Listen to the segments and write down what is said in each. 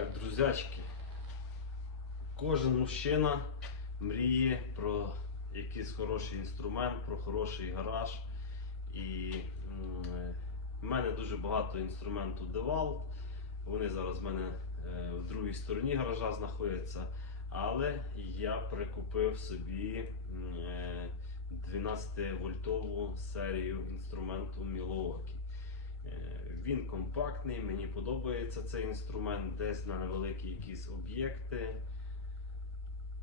Так, друзячки, кожен мужчина мріє про якийсь хороший інструмент, про хороший гараж. І е, в мене дуже багато інструменту DeWalt. Вони зараз в мене е, в другій стороні гаража знаходяться. Але я прикупив собі е, 12-вольтову серію інструменту Milwaukee. Е, Він компактний, мені подобається цей інструмент десь на невеликі якісь об'єкти.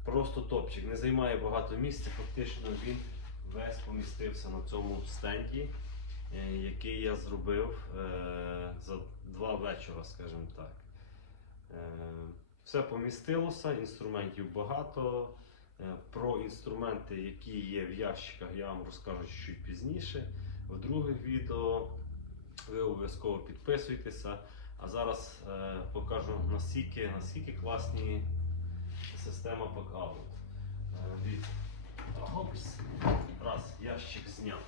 Просто топчик, не займає багато місця, фактично він весь помістився на цьому стенді, е, який я зробив е, за два вечора, скажімо так. Все помістилося, інструментів багато. Про інструменти, які є в ящиках, я вам розкажу чуть пізніше. В других відео ви обов'язково підписуйтеся. А зараз е, покажу наскільки, наскільки класні система пакаут. Е, дивіться. Раз, ящик зняв.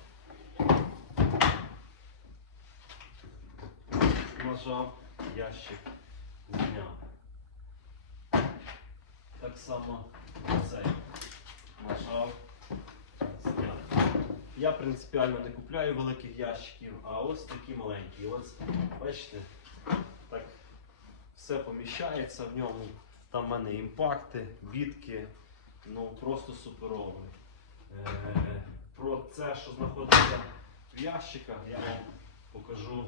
Нажав, ящик зняв. Так само цей нажав. Я принципіально не купляю великих ящиків, а ось такі маленькі. Ось, бачите, так все поміщається в ньому. Там в мене імпакти, бітки, ну просто суперово. Е, про це, що знаходиться в ящиках, я вам покажу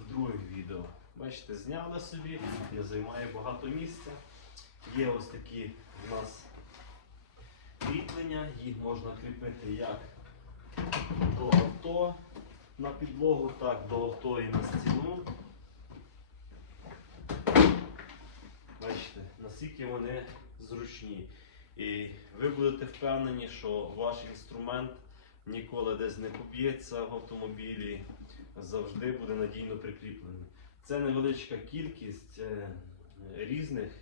в других відео. Бачите, зняли собі, не займає багато місця. Є ось такі в нас кріплення, їх можна кріпити як до авто на підлогу, так до авто і на стіну. Бачите, наскільки вони зручні. І ви будете впевнені, що ваш інструмент ніколи десь не поб'ється в автомобілі, завжди буде надійно прикріплений. Це невеличка кількість е, різних,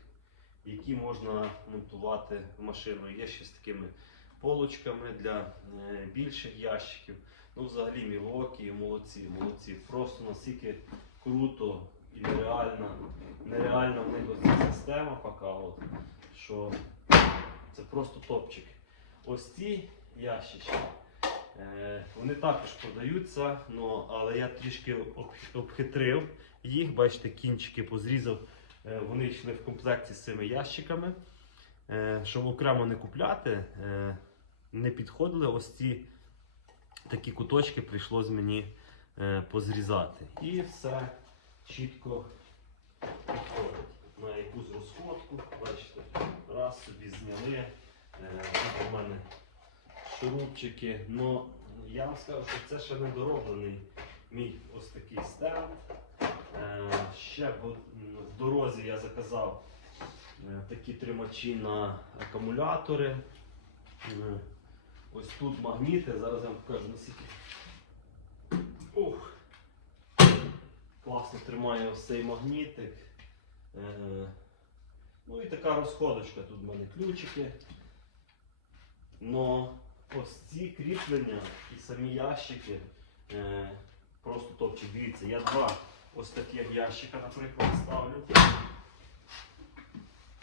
які можна монтувати в машину. Є ще з такими полочками для е, більших ящиків. Ну, взагалі, Мілокі, молодці, молодці. Просто настільки круто і нереально, нереальна в них оця система пока, от, що це просто топчик. Ось ці ящички. Е, Вони також продаються, але я трішки обхитрив їх. Бачите, кінчики позрізав. Е, Вони йшли в комплекті з цими ящиками. Е, Щоб окремо не купляти, е, не підходили ось ці такі куточки прийшлось мені позрізати. І все чітко підходить на якусь розходку. Бачите, раз собі зняли. Тут у мене шурупчики. Но я вам скажу, що це ще не дороблений мій ось такий стенд. Е, Ще в, дорозі я заказав е, такі тримачі на акумулятори. Е, Ось тут магніти, зараз я вам покажу наскільки. Ух. Класно тримає ось цей магнітик. Ну і така розходочка, тут в мене ключики. Но ось ці кріплення і самі ящики просто топчик. Дивіться, я два ось таких ящика, наприклад, ставлю.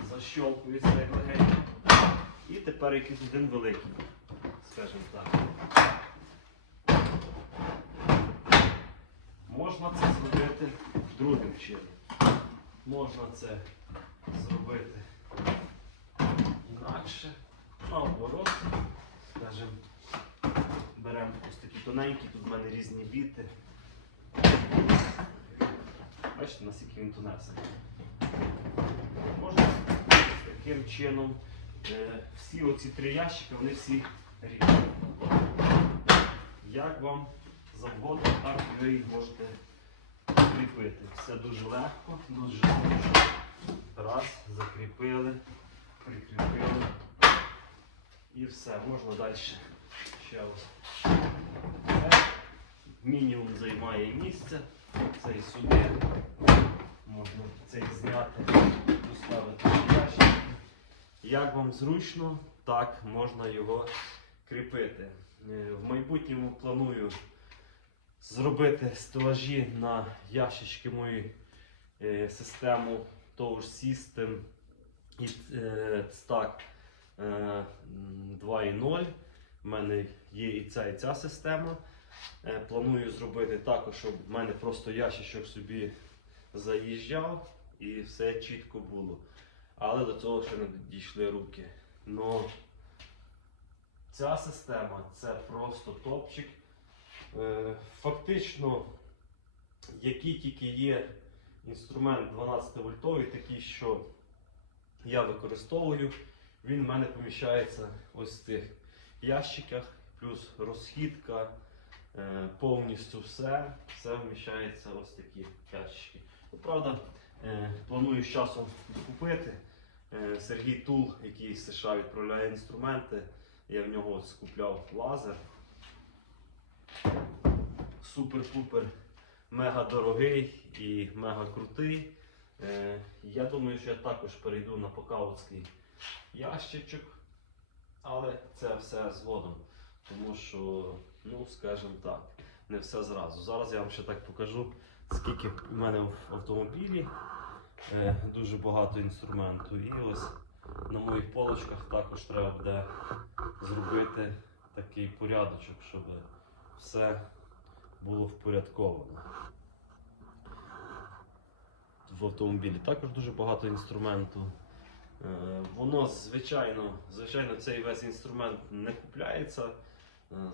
Защолкується як легенько. І тепер якийсь один великий, скажімо так. Можна це зробити другим чином. Можна це зробити інакше. Наоборот, скажімо, беремо ось такі тоненькі, тут в мене різні біти. Бачите, наскільки він тонесений. Можна таким чином. Е, всі оці три ящики, вони всі рівні. Як вам завгодно, так ви їх можете кріпити. Все дуже легко, дуже зручно. Раз, закріпили, прикріпили. І все, можна далі ще ось. Мінімум займає місце. Цей сюди. Можна цей зняти, поставити в ящик. Як вам зручно, так можна його кріпити. Е, В майбутньому планую зробити стелажі на ящички мої е, систему ж System і е, Stack е, 2.0. У мене є і ця, і ця система. Е, Планую зробити також, щоб в мене просто ящичок собі заїжджав і все чітко було. Але до цього ще не дійшли руки. Но ця система це просто топчик. Е, Фактично, який тільки є інструмент 12 вольтовий, такий, що я використовую, він в мене поміщається ось в цих ящиках, плюс розхідка, повністю все, все вміщається ось такі ящики. Ну, Правда, е, планую з часом купити. Е, Сергій Тул, який з США відправляє інструменти, я в нього скупляв лазер. Супер-пупер, мега дорогий і мега крутий. Е, Я думаю, що я також перейду на покавський ящичок, але це все згодом. Тому що, ну, скажімо так, не все зразу. Зараз я вам ще так покажу, скільки в мене в автомобілі. Е, Дуже багато інструменту. І ось на моїх полочках також треба буде зробити такий порядочок, щоб все було впорядковано. В автомобілі також дуже багато інструменту. Е, Воно, звичайно, звичайно, цей весь інструмент не купляється,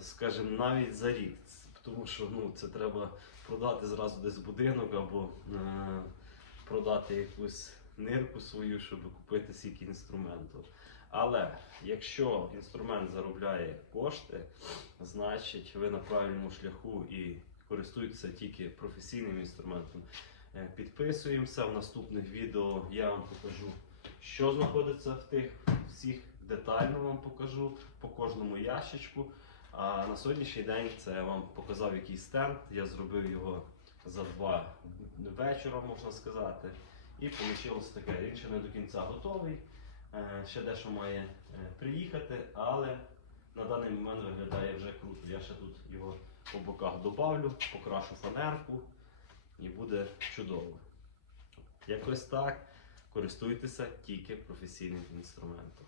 скажімо, навіть за рік. Тому що ну, це треба продати зразу десь будинок або е, продати якусь нирку свою, щоб купити стільки інструменту. Але якщо інструмент заробляє кошти, значить ви на правильному шляху і користуєтеся тільки професійним інструментом. Е, Підписуємося. В наступних відео я вам покажу, що знаходиться в тих всіх детально вам покажу по кожному ящичку. А на сьогоднішній день це я вам показав якийсь стенд. Я зробив його за два вечора, можна сказати. І вийшло таке. Він ще не до кінця готовий. Е, Ще дещо має е, приїхати, але на даний момент виглядає вже круто. Я ще тут його по боках добавлю, покрашу фанерку і буде чудово. Якось так. Користуйтеся тільки професійним інструментом.